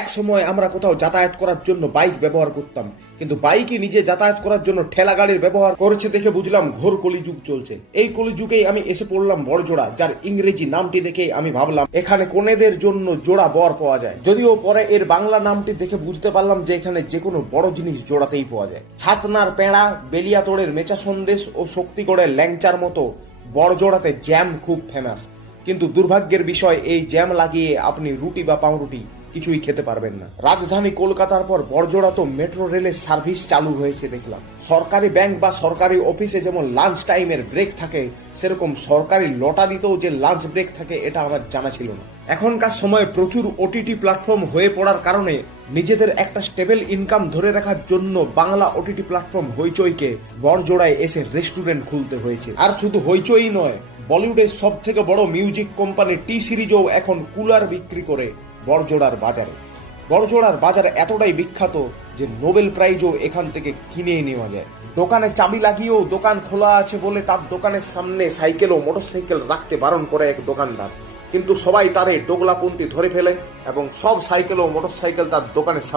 এক সময় আমরা কোথাও যাতায়াত করার জন্য বাইক ব্যবহার করতাম, কিন্তু বাইকই নিজে যাতায়াত করার জন্য ঠেলা গাড়ির ব্যবহার করেছে দেখে বুঝলাম ঘোর কলিযুগ চলছে। এই কলিযুগেই আমি এসে পড়লাম বড়জোড়া, যার ইংরেজি নামটি দেখে আমি ভাবলাম এখানে কনেদের জন্য জোড়া বর পাওয়া যায়। যদিও পরে এর বাংলা নামটি দেখে বুঝতে পারলাম যে এখানে যে কোনো বড় জিনিস জোড়াতেই পাওয়া যায়। ছাতনার পেঁড়া, বেলিয়াতোড়ের মেচা সন্দেশ ও শক্তিগড়ের ল্যাংচার মতো বড়জোড়াতে জ্যাম খুব ফেমাস, কিন্তু দুর্ভাগ্যের বিষয় এই জ্যাম লাগিয়ে আপনি রুটি বা পাউরুটি কিছুই খেতে পারবেন না। রাজধানী কলকাতার পর বড়জোড়া তো মেট্রো রেলের সার্ভিস চালু হয়েছে দেখলাম। সরকারি ব্যাংক বা সরকারি অফিসে যেমন লাঞ্চ টাইমের ব্রেক থাকে, সেরকম সরকারি লটারিতেও যে লাঞ্চ ব্রেক থাকে এটা আমার জানা ছিল না। এখনকার সময়ে প্রচুর ওটিটি প্ল্যাটফর্ম হয়ে পড়ার কারণে নিজেদের একটা স্টেবল ইনকাম ধরে রাখার জন্য বাংলা ওটিটি প্ল্যাটফর্ম হইচইকে বড়জোড়ায় এসে রেস্টুরেন্ট খুলতে হয়েছে। আর শুধু হইচই নয়, বলিউডের সব থেকে বড় মিউজিক কোম্পানি টি সিরিজও এখন কুলার বিক্রি করে বড়জোড়ার বাজারে। বড়জোড়ার বাজার এতটাই বিখ্যাত যে নোবেল প্রাইজও এখান থেকে কিনে নেওয়া যায়। দোকানে চাবি লাগিয়েও দোকান খোলা আছে বলে তার দোকানের সামনে সাইকেল ও মোটরসাইকেল রাখতে বারণ করে এক দোকানদার, কিন্তু সবাই তারে ডোগলাপন্থী ধরে ফেলে এবং সব সাইকেল ও মোটরসাইকেল তার দোকানের